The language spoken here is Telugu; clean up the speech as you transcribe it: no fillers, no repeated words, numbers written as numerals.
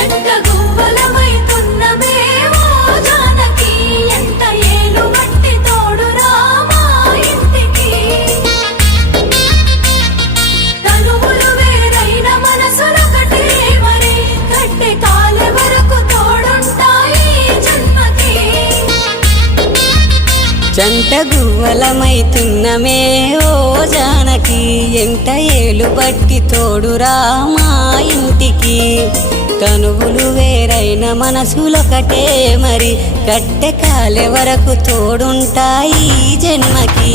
జంట గువ్వలమైతున్నమే ఓ జానకి ఎంత ఏలు బట్టి తోడురా మా ఇంటికి తనువులు వేరైన మనసులొకటే మరి కట్టె కాలే వరకు తోడుంటాయి జన్మకి జంట గువ్వలమైతున్నమే ఓ జానకి ఎంత ఏలు బట్టి తోడురా మా ఇంటికి తనువులు వేరైన మనసులొకటే మరి కట్టె కాలే వరకు తోడుంటాయి జన్మకి